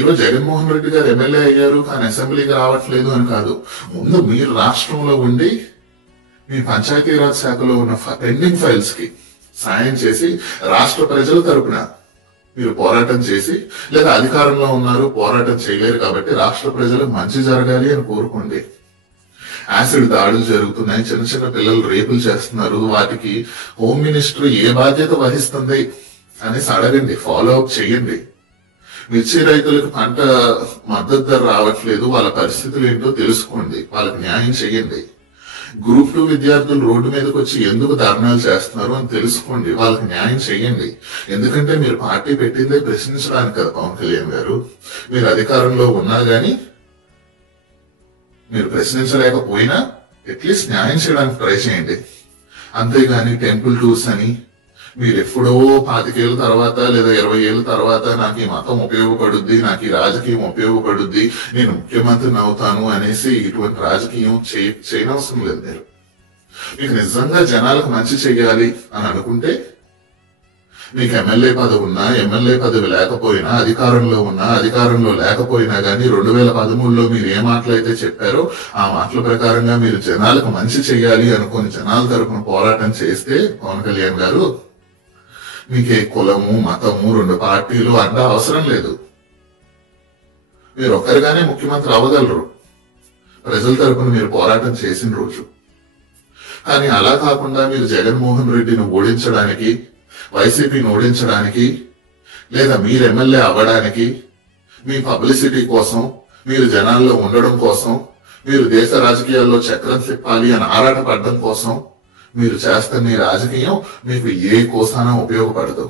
ఈరోజు జగన్మోహన్ రెడ్డి గారు ఎమ్మెల్యే అయ్యారు కానీ అసెంబ్లీకి రావట్లేదు అని కాదు. ముందు మీరు రాష్ట్రంలో ఉండి మీ పంచాయతీరాజ్ శాఖలో ఉన్న పెండింగ్ ఫైల్స్ కి సాయం చేసి రాష్ట్ర ప్రజల తరపున మీరు పోరాటం చేసి, లేదా అధికారంలో ఉన్నారు పోరాటం చేయలేరు కాబట్టి రాష్ట్ర ప్రజలకు మంచి జరగాలి అని కోరుకోండి. యాసిడ్ దాడులు జరుగుతున్నాయి, చిన్న చిన్న పిల్లలు రేపులు చేస్తున్నారు, వాటికి హోమ్ మినిస్టర్ ఏ బాధ్యత వహిస్తుంది అనేసి అడగండి, ఫాలో అప్ చేయండి. మిర్చి రైతులకు పంట మద్దతు ధర రావట్లేదు, వాళ్ళ పరిస్థితులు ఏంటో తెలుసుకోండి, వాళ్ళకి న్యాయం చేయండి. గ్రూప్ 2 విద్యార్థులు రోడ్డు మీదకి వచ్చి ఎందుకు ధర్నాలు చేస్తున్నారు అని తెలుసుకోండి, వాళ్ళకి న్యాయం చేయండి. ఎందుకంటే మీరు పార్టీ పెట్టిందే ప్రశ్నించడానికి కదా పవన్ కళ్యాణ్ గారు. మీరు అధికారంలో ఉన్నా గానీ మీరు ప్రశ్నించలేకపోయినా అట్లీస్ట్ న్యాయం చేయడానికి ట్రై చేయండి. అంతేగాని టెంపుల్ టూర్స్ అని మీరు ఎప్పుడో 25 ఏళ్ళ తర్వాత లేదా 20 ఏళ్ళ తర్వాత నాకు ఈ మతం ఉపయోగపడుద్ది, నాకు ఈ రాజకీయం ఉపయోగపడుద్ది, నేను ముఖ్యమంత్రిని అవుతాను అనేసి ఇటువంటి రాజకీయం చేయనవసరం లేదు. మీకు నిజంగా జనాలకు మంచి చెయ్యాలి అని అనుకుంటే మీకు ఎమ్మెల్యే పదవి ఉన్నా, ఎమ్మెల్యే పదవి లేకపోయినా, అధికారంలో ఉన్నా, అధికారంలో లేకపోయినా గానీ 2013లో మీరు ఏ మాటలైతే చెప్పారో ఆ మాటల ప్రకారంగా మీరు జనాలకు మంచి చెయ్యాలి అనుకుని జనాల తరపున పోరాటం చేస్తే పవన్ కళ్యాణ్ గారు మీకే కులము, మతము, 2 పార్టీలు అడ్డా అవసరం లేదు. మీరు ఒక్కరిగానే ముఖ్యమంత్రి అవ్వగలరు ప్రజల తరపున మీరు పోరాటం చేసిన రోజు. కానీ అలా కాకుండా మీరు జగన్మోహన్ రెడ్డిని ఓడించడానికి, వైసీపీని ఓడించడానికి, లేదా మీరు ఎమ్మెల్యే అవ్వడానికి, మీ పబ్లిసిటీ కోసం, మీరు జనాల్లో ఉండడం కోసం, మీరు దేశ రాజకీయాల్లో చక్రం తిప్పాలి అని ఆరాటపడడం కోసం మీరు చేస్తున్న ఈ రాజకీయం మీకు ఏ కోసానా ఉపయోగపడదు.